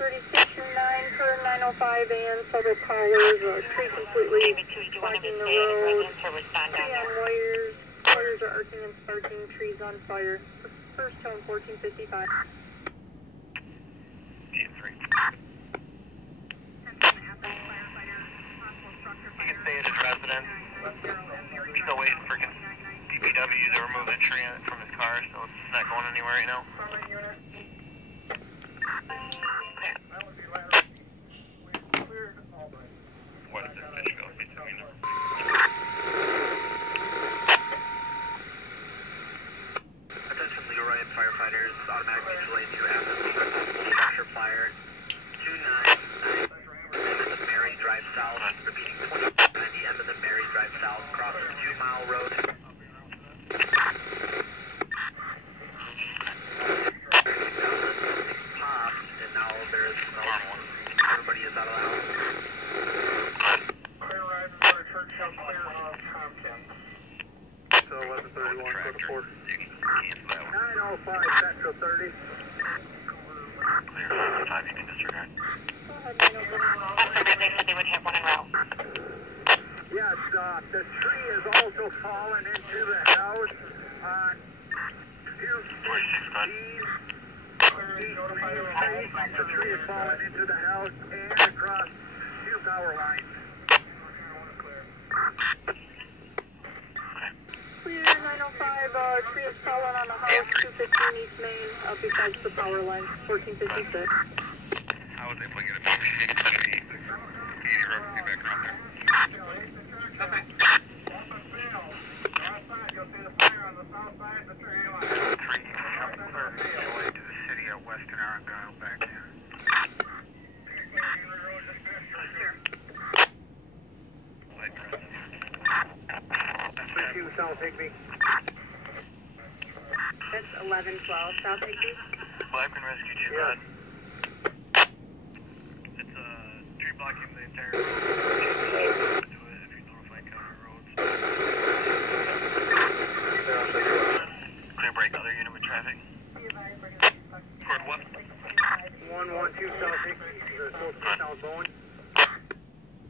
30 Station 9 for 905 and several callers. Tree completely blocking the road. Tree on wires. Wires are arcing and sparking. Trees on fire. First tone 1455. GM3. You can stay at his residence. Still waiting for DPW to remove the tree from his car, so it's not going anywhere right now. What is it, Fishville? Attention, Legal Right firefighters, automatic mutual aid 2 happens. Structure fire 299 end of the Mary Drive South. Repeating 2090 end of the Mary Drive South. Crossing 2 Mile Road. Popped, and now there is no one. Everybody is out of the house. Clear ride for Churchill, clear of Tompkins. So 1131 for the port. 905 Central 30. Clear 55, you can disregard. Go ahead, 905. They said they would have one en route. Yes, the tree is also fallen into the house on 216. The tree is fallen into the house and across 2 power lines. Clear 905, tree is fallen on the house, 215 East Main, besides the power line, 1456. I was able to get a big shake of the tree. 80 road, get back around there. Okay. Tree, jump clear mutual aid to the city of Western Argyle back there. Light press. 2 South Higby. That's 1112 South Higby. Well, I can rescue you, Yeah. bud. It's a tree blocking the entire road. Do it if you notify county roads. Clear break, other unit with traffic. Toward what? 112 South Higby. The South Southbound.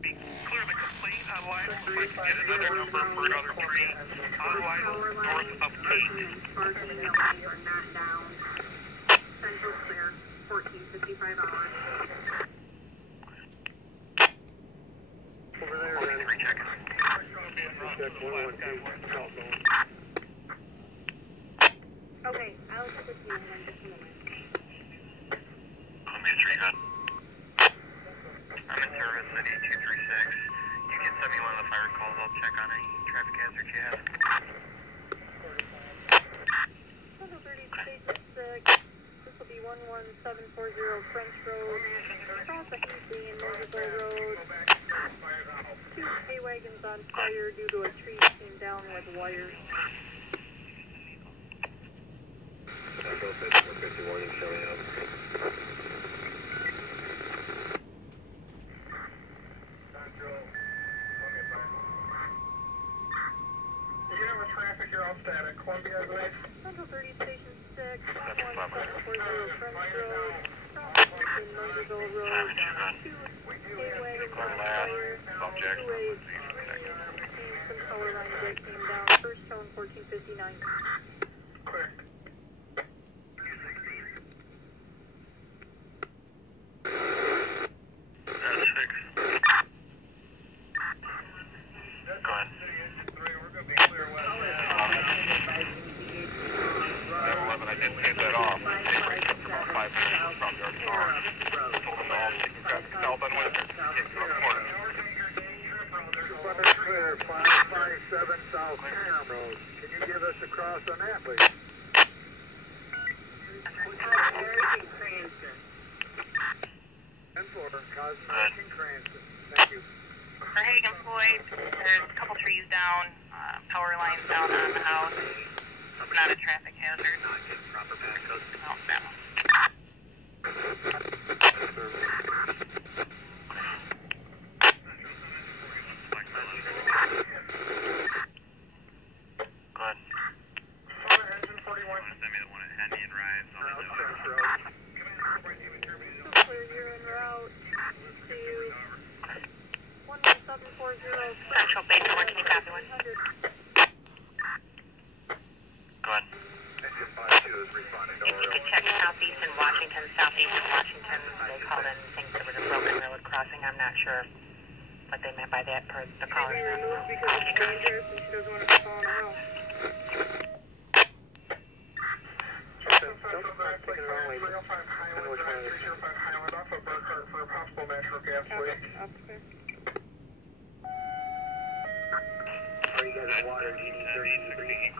Be clear the complaint on line so I can get another number for another tree on line north of Kate. Parking and are not down. Central clear, 1455 hours. Over there, then. Three check. Check 112 Southbound. Okay, I'll check with you in just a moment. Columbia 3 good. I'm in service at 8236. You can send me one of the fire calls. I'll check on any traffic hazards you have. Central 30 Station 6. This will be 11740 French Road. Across the Hinkley and Moseville Road. 2 hay wagons on fire due to a tree came down with wires. Central 51 is showing up. You're all static. Columbia, I believe. Central 30 Station 6, 11740 French Road, across the Moseville Road, 2 hay wagons on fire, 2 some power lines that came down, first tone 1459. Clear. That's 6. Go ahead. We're going to be clear west. 11, I didn't take that off. It took about 5 minutes from your car. Told them all, you can grab the belt and with it. Get to the corner. Clear 557 South Canham Road. Can you give us a cross on that, please? And for Cosmic and Cranston. Thank you. For Hagen Floyd, there's a couple trees down, power lines down on the house. Not a traffic hazard. Not getting proper backhoes. No, no. Go ahead. Engine 41. Send me the one at Hendy and Rise. French Road. Clear Central base 1, can you copy 1? Go ahead. Engine 52 is responding to If you could check southeastern Washington, they called in and think there was a broken railroad crossing. I'm not sure what they meant by that per the caller. Because it's dangerous and she doesn't want to be falling around. Don't take it wrong way. 305 Highland, 305 Highland off of Burkhart for a possible natural gas leak. Are you guys in water? GD 30 degrees.